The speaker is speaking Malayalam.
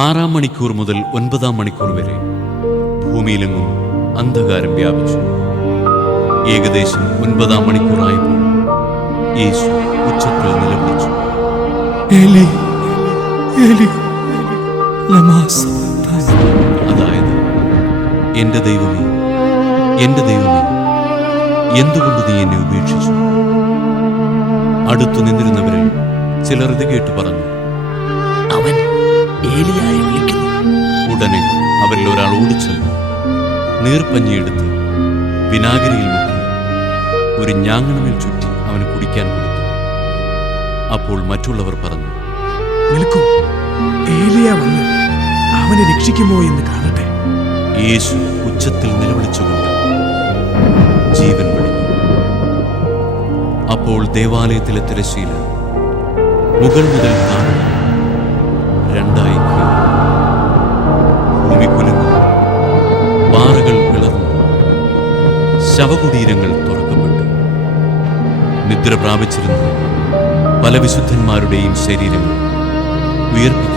6-ാം മണിക്കൂർ മുതൽ 9-ാം മണിക്കൂർ വരെ ഭൂമിയിലെങ്ങും അന്ധകാരം വ്യാപിച്ചു. ഏകദേശം 9-ാം മണിക്കൂറായപ്പോൾ യേശു ഉച്ചത്തിൽ നിലവിളിച്ചു, ഏലി, ഏലി, ലമാ സബക്താനി. അതായത്, എന്റെ ദൈവമേ, എന്റെ ദൈവമേ, എന്തുകൊണ്ട് നീ എന്നെ ഉപേക്ഷിച്ചു? അടുത്തു നിന്നിരുന്നവരിൽ ചിലർ ഇത് കേട്ട് പറഞ്ഞു, അവൻ ഏലിയായെ വിളിക്കുന്നു. ഉടനെ അവരിൽ ഒരാൾ ഓടിച്ചെന്ന് നീർപ്പഞ്ഞിയെടുത്ത് വിനാഗിരിയിൽ മുക്കി ഒരു ഞാങ്ങണമേൽ ചുറ്റി അവന് കുടിക്കാൻ കൊടുത്തു. അപ്പോൾ മറ്റുള്ളവർ പറഞ്ഞു, നിൽക്കൂ, ഏലിയ വന്ന് അവനെ രക്ഷിക്കുമോ എന്ന് കാണട്ടെ. യേശു ഉച്ചത്തിൽ നിലവിളിച്ചുകൊണ്ട് ജീവൻ വെടിഞ്ഞു. അപ്പോൾ ദേവാലയത്തിലെ തിരശ്ശീല മുകൾ മുതൽ താഴെ രണ്ടായി കീറി. ഭൂമി കുലുങ്ങി, പാറകൾ പിളർന്നു, ശവകുടീരങ്ങൾ തുറക്കപ്പെട്ടു. നിദ്ര പ്രാപിച്ചിരുന്ന പല വിശുദ്ധന്മാരുടെയും ശരീരങ്ങൾ ഉയർപ്പിച്ചു.